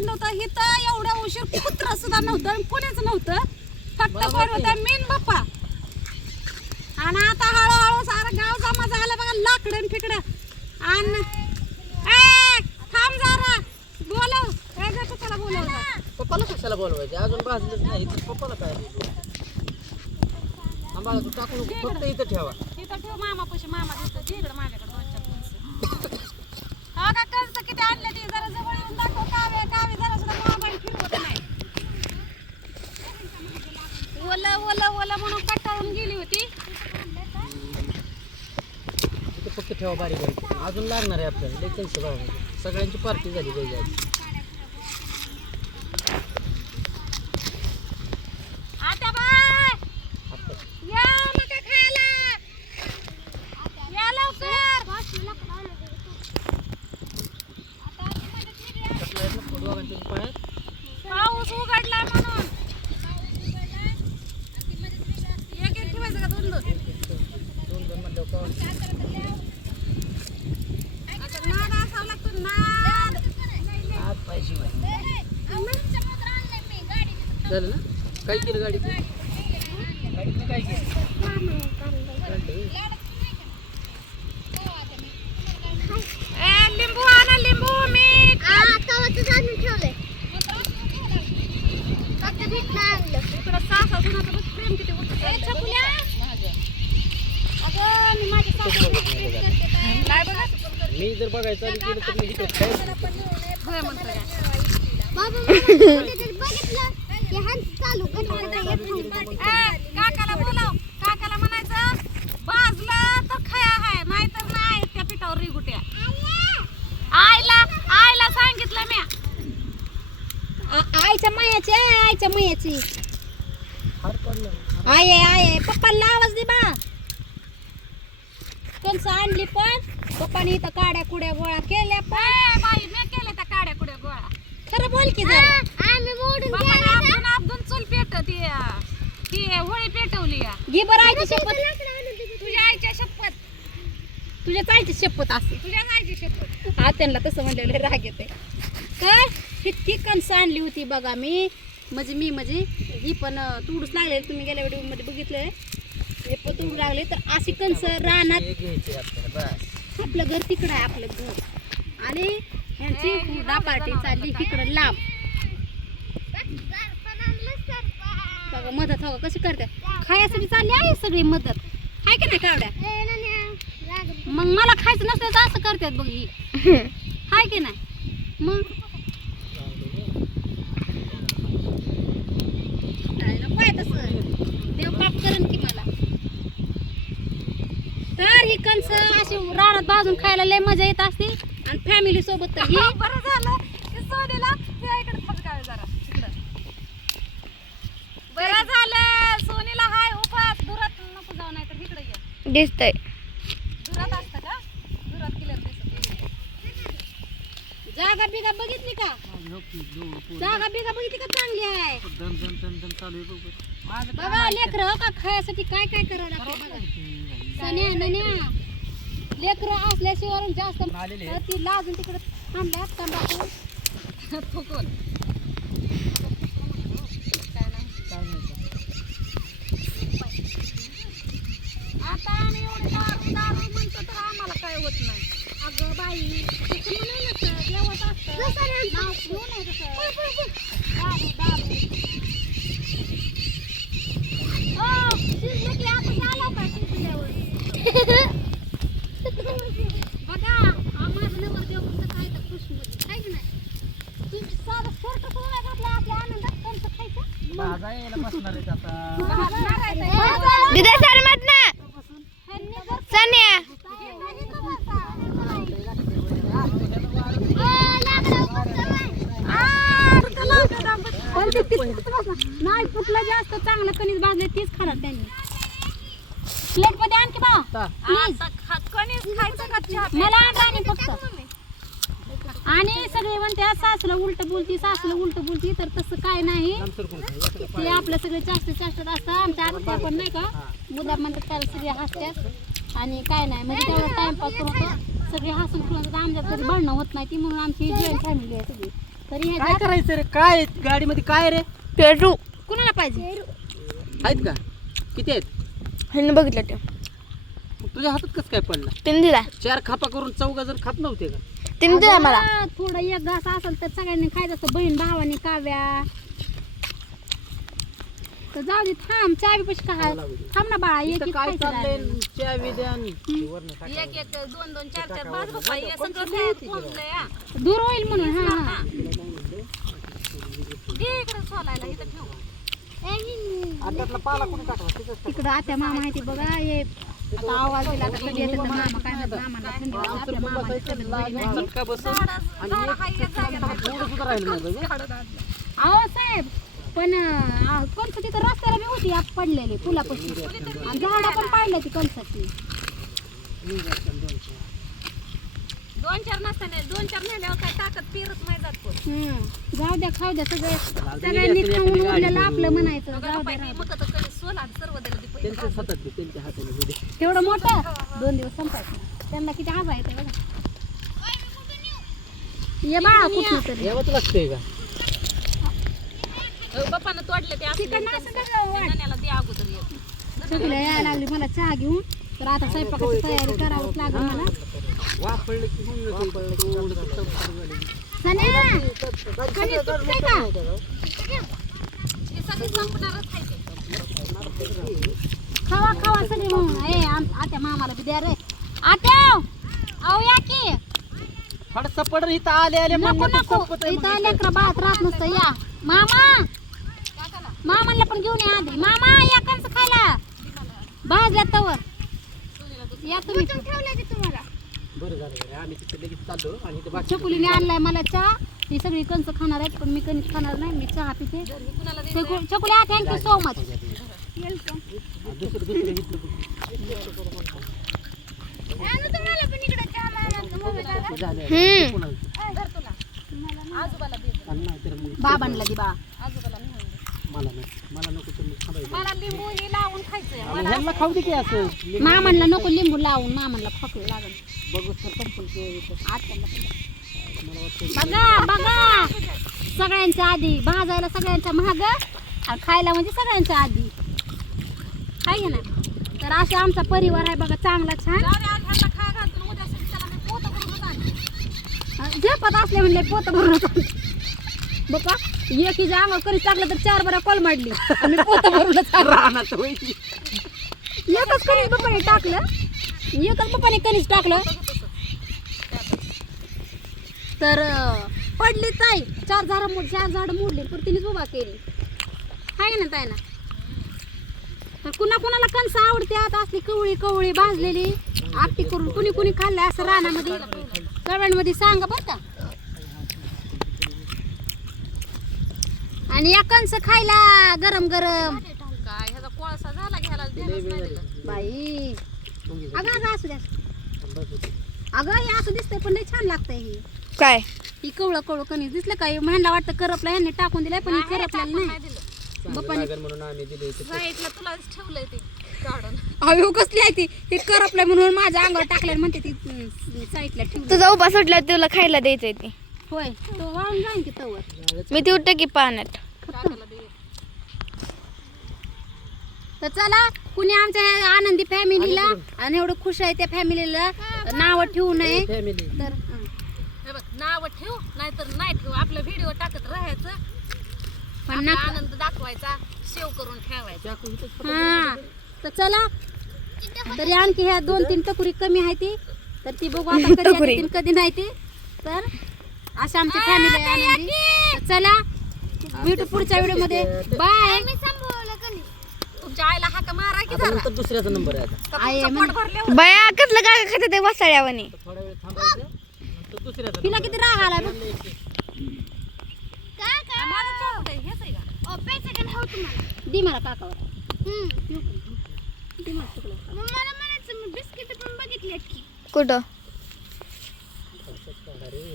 सांगितलं होतं. हिथं एवढ्या उशीर कुत्र सुद्धा नव्हतं आणि कोणीच नव्हतं. फक्त कोण होतं? मेन बाप्पा. आणि आता हळूहळू सारं गाव जमा झालं बघा लाकडं फिकडं. आणि ए, थांब जरा. बोलव. काय गं पप्पाला बोलव. पप्पाला कशाला बोलवायचे? अजून भाजलंच नाही. तर पप्पाला काय आम्हाला तू टाकून फक्त इथं ठेवा. तिथं ठेव मामा पशी मामा दे इकडं माझ्याकडे दोन चार कणसं. हा का कणसं किती आणले ते? जरा जवळ येऊन दाखव. कावे कावे जरा सुद्धा मोबाईल फिरवत नाही ओलं ओलं म्हणून कटाळून गेली होती. इथं फक्त ठेवा बारीक बारीक. अजून लागणार आहे आपल्याला. लई भाव सगळ्यांची पार्टी झाली पाहिजे आज. आता बाय! आता. या मका खायला! या लवकर! कसलं आहे? ना दोघांच्या पायात पाऊस उघडला म्हणून एक एक ठेवायचं का दोन दोन दोन दोन म्हणल्यावर का आता नाद असावा लागतो नाद आज पाहिजे झालं ना? काय केलं काय. ए लिंबू आणा लिंबू मीठ इकडं सासा सुनाचं बघ प्रेम किती होतं. अगं मी माझी सासू नाही बघा मी जर बघायचं चालू केलं तर मी इकडे म्हणतो काकाला बोलाव. काकाला म्हणायचं भाजलं तर खया हाय नाहीतर नाही त्या पिठावर रिगुट्या. आईला आईला सांगितलं मी आईच्या मायाची आहे, आईच्या मायाची. आय आहे, आय आहे. पप्पाला आवाज दे बा. कंस आणली पण? पप्पाने इथं काड्या कुड्या गोळा केल्या पण. बाई मी केले त्या काड्या कुड्या गोळा. खरं बोल की जरा. आपदून आपदून चूल पेट ती ती होळी पेटवली या. घे बरं आईची शपथ. तुझ्या आईच्या शपथ. तुझ्या आईची शपथ असते तुझ्या आईची शपथ. हा त्यांना तसं म्हणलेलं राग येते काय? इतकी कणसं आणली होती बघा मी. म्हणजे मी म्हणजे ही पण तुडूच लागले. तुम्ही गेल्या व्हिडिओमध्ये बघितलंय. हे पण तुडू लागले. तर अशी कणसं रानात घ्यायचे आपल्याला बस. आपलं घर तिकडं आहे आपलं घर. आणि ह्यांची हुरडा पार्टी चालली तिकडं लांब बघा मदत हो कशी करते? खायसाठी चालली आहे सगळी मदत. आहे की नाही कावड्या? मग मला खायचं नसलं तर असं करतात बघ ही. हाय की नाही? मग? काय तसं. देव पाप की मला. तर ही कणस अशी रानात भाजून खायला लय मजा येत असते. आणि फॅमिली सोबत तर बरं झालं की सोनीला त्या इकडे फटकावे जरा इकडं बरं झालं सोनीला हाय उपास दुरात नको जाऊ नाही तर इकडे ये दिसतंय. दुरात असतं का? दुरात क्लिअर दिसत जागा बिगा बघितली का? जागा बिगा बघितली का? चांगली आहे. दम दम दम दम चालू आहे बघ लेकर हो का? खायसाठी काय काय करावं लागतं सन्या नन्या लेकर असल्याशिवाय जास्त ती लाजून तिकडे थांबल्या तंबाखू. फुकून आता आम्ही एवढे दारू दारू म्हणतो तर आम्हाला काय होत नाही. अगं बाई तसं म्हणायला तर देवाचं असतं. नाव नये तसं दारू दारू ओ शिजलं की आता झाला का शिजल्यावर बघा माझं नवर देव फक्त काय तर खुशमध्ये काय की नाही तुमची साधं शर्ट सुद्धा घातला आपल्या आनंदात कोणतं खायचं माझा यायला बसणार आहेत आता दिदा सर मत ना सन्या नाही कुठलं जास्त चांगलं कणीस भाजले तीच खाणार त्यांनी. प्लेटमध्ये आणखी बा आता प्लीज मला आणा फक्त. आणि सगळे म्हणते सासूला उलट बोलती सासूला उलट बोलती तर तसं काय नाही? ते आपलं सगळे जास्त जास्त असतं आमच्या आत्या पण नाही का? मुला म्हणतात त्याला सगळे हसतात. आणि काय नाही म्हणजे तेवढा टाइमपास होतो. सगळे हसून खेळून आमच्या कधी भांडणं होत नाही. ती म्हणून आमची जॉईंट फॅमिली आहे सगळी. तरी काय करायचं रे? काय गाडीमध्ये काय रे? पेरू. कुणाला पाहिजे? आहेत का? किती आहेत? ह्याने बघितलं ते. मग तुझ्या हातात कसं काय पडला? तिने दिला. चार खापा करून चौघा जण खात नव्हते का? तिने दिला मला. थोडं एक घास असेल तर सगळ्यांनी खायचं असतं. बहीण भावानी काव्या. तर जाऊ दे थांब. चहा पशी का थांब ना बाळा एक इथं एक काय खायचं चाललंय? राहिलं. चहा. एक एक दोन दोन चार चार. बाप्पा हे सगळं कोंबलंय हा. दूर होईल म्हणून हा हा. दे इकडे सोलायला इथं ठेव. हातातला पाला कोणी टाकला तिथंच टाक. तिकडं आत्या मामा आहे ते बघा हे आता आवाज दिला आता कधी येतात तर मामा काय म्हणतात मामाला तब्येत बरी नाही. सुद्धा राहिलं नाही बघ. अहो साहेब पण अं, कणस तिथं रस्त्याला बी होती आप पडलेली पुलापासून आणि झाडं पण पाडलं ती कणसाची दोन चार नसताना दोन चार नेल्यावर काय ताकद पिरत नाही जात कोण. हम्म. जाऊ द्या खाऊ द्या सगळे सगळ्यांनी खाऊन उरलेलं आपलं. म्हणायचं जाऊ द्या राहू मग आता कधी सोला आणि सर्व दिलं ते पैसे हातात दे, त्यांच्या हाताने दे. द्या. तेवढं मोठं. दोन दिवस संपायचं. त्यांना किती हवा येते बघा. ये बाळा कुठं तरी. यावंच लागतंय का? बाप्पानं तोडले ते तिकडनं असं कसं वाट? नाण्याला दे अगोदर एक. सगळं यायला लागली मला चहा घेऊन. तर आता स्वयंपाकाची तयारी करावंच लागेल मला. वापरलं की होऊन जातं. खावा खावा सगळे म्हणून ए आम- आत्या मामाला बी द्या रे आत्या अहो या की थोडंसं पडर इथं आले आले नको म्हणलं तर नको संपत आहे इथं इथं. लेकरं बाळात राहत नसतं या मामा मामाला पण घेऊन या आधी मामा या कंस खायला भाजल्या तवर या तुम्ही तुम्हाला बरं झालं बरं. आम्ही तिथे लगेच चाललो आणि इथे बाकी छकुलीने आणलाय मला चहा. ही सगळी कंस खाणार आहेत पण मी कणीस खाणार नाही मी चहा पिते. छकु- छकुली थँक्यू सो मच दुसरं दुसरं घेतलं ते झालं. हम्म. कोणाला? आजोबाला दे. आणि नाही तर मग बाबांना दे बा मला नको मला नको तर मग थांबायचं. मला लिंबू हे लावून खायचंय. आणि ह्यांना खाऊ दे की असं. मामांना नको लिंबू लावून मामांना लागल. बघू तर. मला वाटतं बघा बघा. सगळ्यांच्या आधी भाजायला सगळ्यांच्या महाग आणि खायला म्हणजे सगळ्यांच्या आधी. आहे ना? तर असा आमचा परिवार आहे बघा चांगला छान. झेपत असले म्हणले पोत भरून बघा एक हिच्या अंगावर कधी टाकलं तर चार बऱ्या कॉल मांडली. आणि पोत भरूनच होय ती. एकच कणीस पप्पाने टाकलं. एकच पप्पाने कणीस टाकलं. तर अं, पडली ताई. चार झाड मोड चार झाड मोडली. पण तिनेच उभा केली. आहे ना ताई ना? तर कुणा कुणाला कणस आवडते आता असली कवळी कवळी भाजलेली. आकटी करून कुणी कुणी खाल्लंय असं रानामध्ये? कळव्यांमध्ये सांगा बरं का. आणि या कणस खायला गरम गरम. काय ह्याचा कोळसा झाला घ्यायला ध्यानच नाही दिलं. बाई. मुंगी अगं अगं असू द्या. अगं हे असं दिसतंय पण लय छान लागतंय ही. काय? ही कवळं कवळं कणीस दिसलं का? ह्यांना वाटतं करपला ह्यांनी टाकून दिलंय पण ही करपलेलं नाही. नाही दिलं. चांगलं बाप्पाने- लागेल म्हणून आम्ही दिले इथे. साईडला तुला ठेवलंय ते काढून. अहो कसली आहे ती? हे करपलंय म्हणून माझ्या अंगावर टाकलं म्हणते ती अं, साईडला ठेवली तुझा उभा सुटला तुला खायला द्यायचंय ते. होय तो वाळून जाईन की तवर. मी ती उठते की पाण्यात. तर चला कुणी आमच्या ह्या आनंदी फॅमिलीला आणि एवढं खुश आहे त्या फॅमिलीला नाव ठेवू नये. फॅमिली तर हं. हे बघ नाव ठेव नाहीतर नाही ठेव. आपलं व्हिडिओ टाकत राहायचं. पण आपला नका आनंद दाखवायचा सेव्ह करून ठेवायचा. हा. तर चला तरी आणखी ह्या दोन तीन टकुरी कमी आहे ती. तर ती बघू आता कधी टकुरी. येतील, कधी नाही ती. तर अशा आमची फॅमिली आहे आनंदी. तर चला भेटू पुढच्या व्हिडिओमध्ये. बाय तुमच्या आईला हाका मारा की जरा. दुसऱ्याचा नंबर आहे आता. का आई तुमचं म्हण- पोट भरले बया कसलं काय खाते ते वसाळ्यावानी? थोडा वेळ थांबायचं. नंतर दुसऱ्याचा तिला किती राग आला बघ? हेच आहे का? दी मला काकावर. दी मला शुक्ला. कुठं?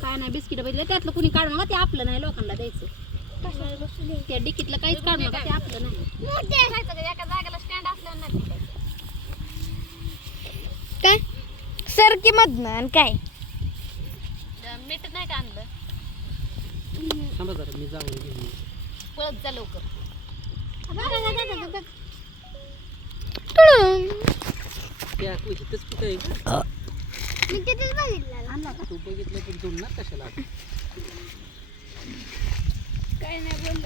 काय नाही बिस्किट बघितलं. त्यातलं कुणी काढू नका ते आपलं नाही लोकांना द्यायचं. त्या डिकीतलं काहीच काढू नका ते आपलं नाही? एका जागेला स्टँड असल्यावर नाही भेटायचं. काय? सरकी मधनं आणि काय? मीठ नाही का आणलं थांबा जरा मी जाऊन घेऊन. पळत जा लवकर. त्या इथंच कुठे आहे का आणला का तू बघितलं पण ना कशाला? आता?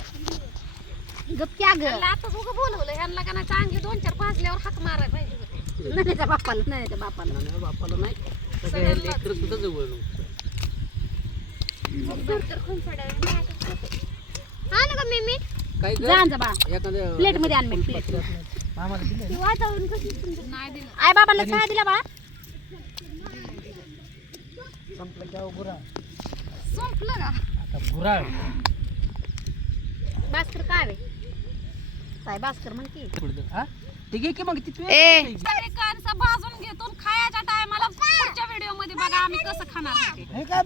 गप क्या ग आताच उगं बोलवलं ह्यांना का नाही चांगले दोन चार भाजल्यावर हाक मारायला पाहिजे होते. बापाला नाही, नाही, बापाला नाही. सगळ्या लेकरं सुद्धा जवळ नव्हतं. काय ग? जा जा बाळा एखाद्या प्लेटमध्ये आण मी प्लेट आम्हाला दिलं नाही दिलं. आई बाबाला चहा दिला बाळा संपलं की अहो गुराळ. संपलं का? आता गुराळ. भास्कर काय वे काय भास्कर म्हण की. पुढं हा? ते घे की मग ए. सगळे कणसं भाजून घेतो खायच्या टायमाला पुढच्या व्हिडिओमध्ये बघा आम्ही कसं खाणार ते. हे काय